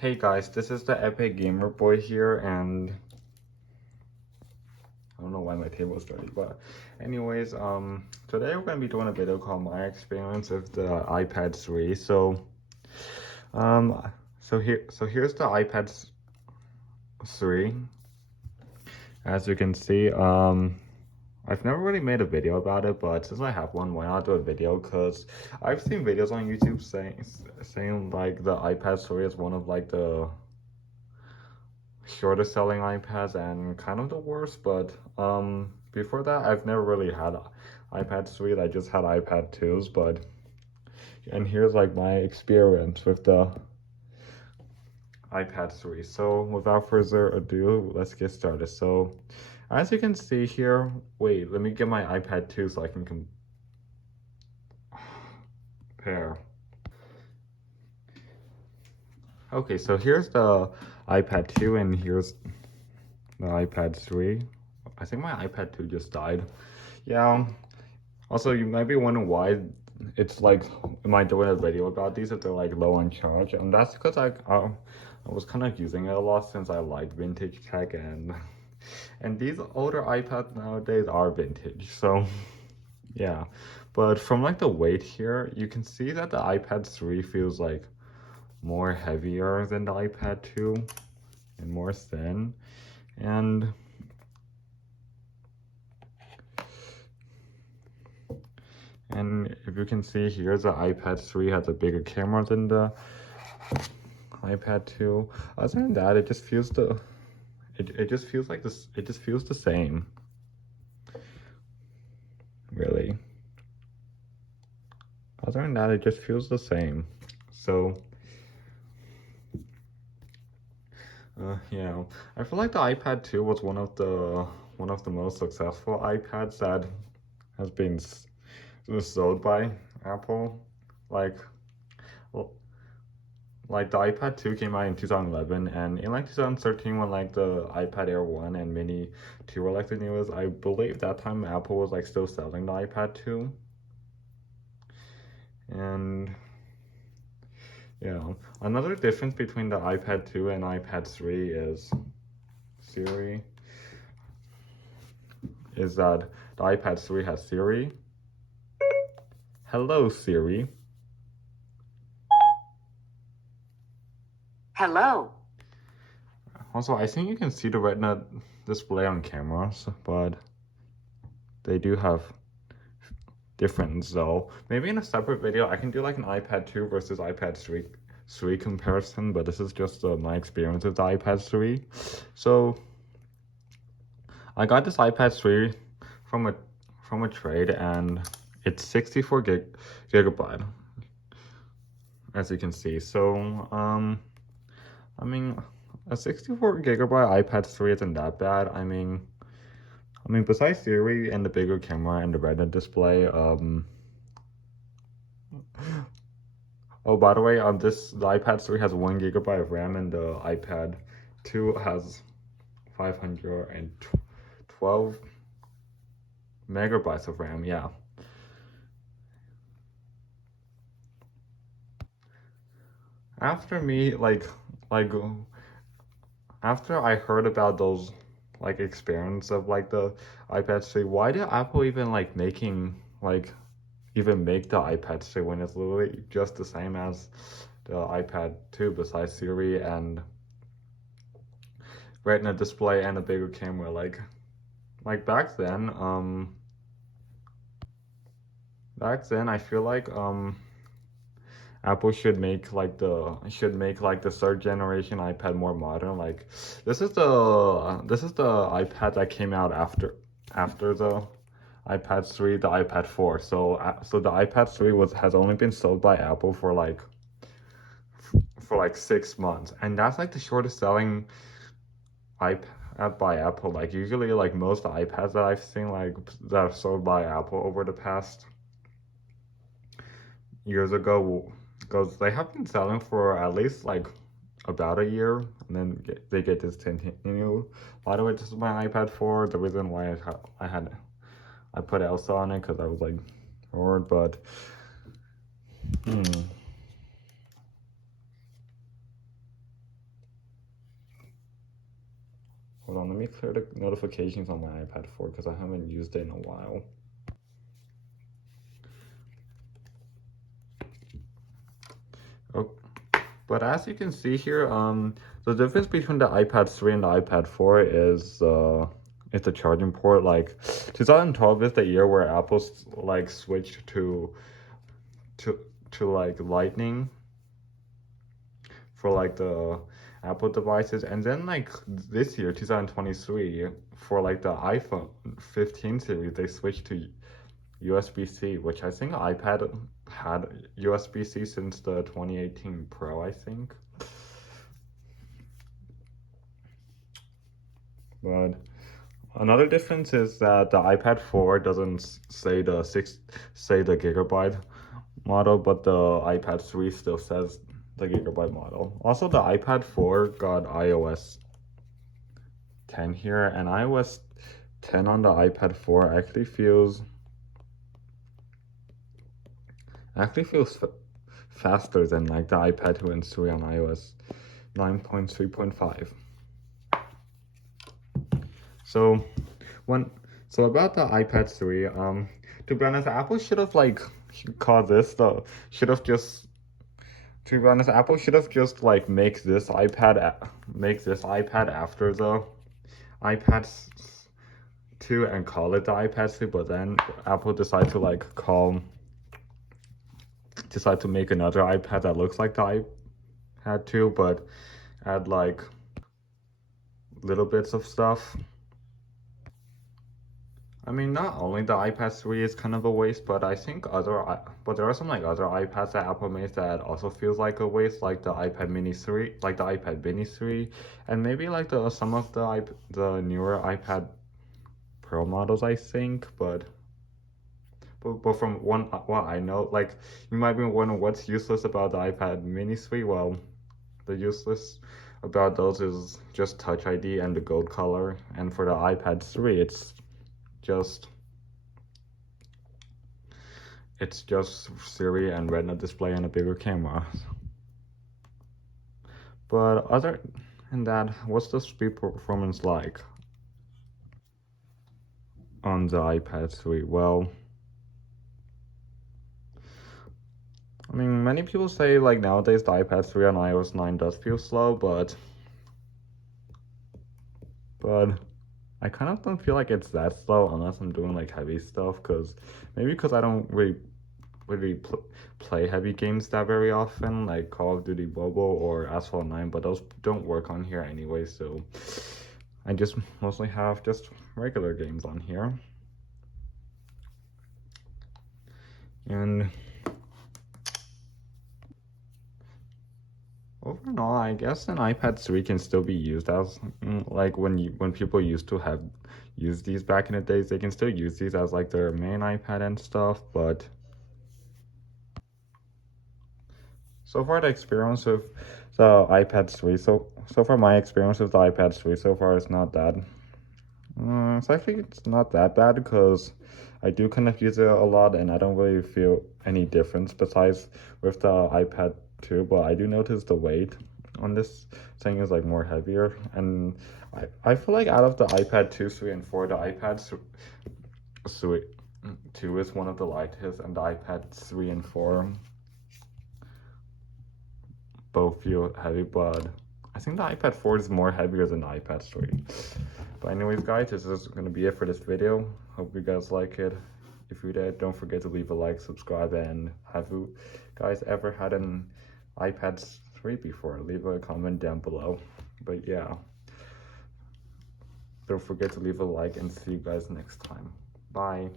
Hey guys, this is the Epic Gamer Boy here, and I don't know why my table is dirty, but anyways, today we're gonna be doing a video called My Experience with the iPad 3. Um, here's the iPad 3. As you can see, I've never really made a video about it, but since I have one, why not do a video? Cause I've seen videos on YouTube saying like the iPad 3 is one of like the shortest selling iPads and kind of the worst, but before that I've never really had iPad 3. I just had iPad 2s, and here's like my experience with the iPad 3. So without further ado, let's get started. So as you can see here, wait, let me get my iPad 2 so I can compare. Okay, so here's the iPad 2 and here's the iPad 3. I think my iPad 2 just died. Yeah. Also, you might be wondering why it's like, am I doing a video about these if they're like low on charge? And that's because I was kind of using it a lot since I like vintage tech, and these older iPads nowadays are vintage. So yeah, but from like the weight here, you can see that the iPad 3 feels like more heavier than the iPad 2 and more thin. And if you can see here, the iPad 3 has a bigger camera than the iPad 2. Other than that, it just feels it just feels like this. It just feels the same, really. Other than that, it just feels the same. So yeah, I feel like the iPad 2 was one of the most successful iPads that has been sold by Apple. Like, well, like the iPad 2 came out in 2011, and in like 2013 when like the iPad Air 1 and Mini 2 were like the newest, I believe that time Apple was like still selling the iPad 2. And yeah, another difference between the iPad 2 and iPad 3 is Siri. Is that the iPad 3 has Siri. Hello, Siri. Hello. Also, I think you can see the Retina display on cameras, but they do have difference. So maybe in a separate video, I can do like an iPad 2 versus iPad 3 comparison, but this is just my experience with the iPad 3. So I got this iPad 3 from a trade, and it's 64 gigabyte, as you can see. So I mean, a 64 gigabyte iPad 3 isn't that bad. I mean, besides Siri and the bigger camera and the Retina display, oh, by the way, the iPad 3 has 1 gigabyte of RAM, and the iPad 2 has 512 megabytes of RAM. Yeah. After me, after I heard about those like experiments of like the iPad 3, why did Apple even like even make the iPad 3 when it's literally just the same as the iPad 2 besides Siri and Retina display and a bigger camera? Like back then I feel like Apple should make like the third generation iPad more modern. Like this is the iPad that came out after the iPad 3, the iPad 4. So the iPad 3 has only been sold by Apple for like 6 months, and that's like the shortest selling iPad by Apple. Like usually like most iPads that I've seen like that are sold by Apple over the past years ago, because they have been selling for at least like about a year, and then they get discontinued. By the way, this is my iPad 4. The reason why I put Elsa on it because I was like bored, but Hold on, let me clear the notifications on my iPad 4 because I haven't used it in a while. Oh, but as you can see here, the difference between the iPad 3 and the iPad 4 is the charging port. Like 2012 is the year where Apple's like switched to like Lightning for like the Apple devices, and then like this year 2023 for like the iPhone 15 series they switched to USB-C, which I think iPad had USB-C since the 2018 Pro, I think. But another difference is that the iPad 4 doesn't say the gigabyte model, but the iPad 3 still says the gigabyte model. Also, the iPad 4 got iOS 10 here, and iOS 10 on the iPad 4 actually feels faster than like the iPad 2 and 3 on iOS 9.3.5. So about the iPad 3, to be honest, Apple should have like called this the should have just to be honest, Apple should have just like make this iPad after the iPad 2 and call it the iPad 3, but then Apple decided to like make another iPad that looks like the iPad 2, but add like little bits of stuff. I mean, not only the iPad 3 is kind of a waste, but I think there are some like other iPads that Apple makes that also feels like a waste, like the iPad Mini 3, and maybe like some of the newer iPad Pro models, I think, but from what I know, like you might be wondering what's useless about the iPad Mini 3. Well, the useless about those is just Touch ID and the gold color, and for the iPad 3, it's just Siri and Retina display and a bigger camera. But other than that, what's the speed performance like on the iPad 3? Well, I mean, many people say like nowadays the iPad 3 on iOS 9 does feel slow, but I kind of don't feel like it's that slow unless I'm doing like heavy stuff, because I don't really play heavy games that very often, like Call of Duty Mobile or Asphalt 9, but those don't work on here anyway, so I just mostly have just regular games on here. And overall, I guess an iPad 3 can still be used as like when people used to use these back in the days, they can still use these as like their main iPad and stuff, but so far the experience with the iPad 3, so far my experience with the iPad 3 so far is not that it's not that bad, because I do kind of use it a lot and I don't really feel any difference besides with the iPad 2, but I do notice the weight on this thing is like more heavier, and I feel like out of the iPad 2, 3, and 4, the iPad 2 is one of the lightest, and the iPad 3 and 4 both feel heavy, but I think the iPad 4 is more heavier than the iPad 3. But anyways, guys, this is going to be it for this video. Hope you guys like it. If you did, don't forget to leave a like, subscribe, and have you guys ever had an iPad 3 before? Leave a comment down below. But yeah, don't forget to leave a like, and see you guys next time. Bye.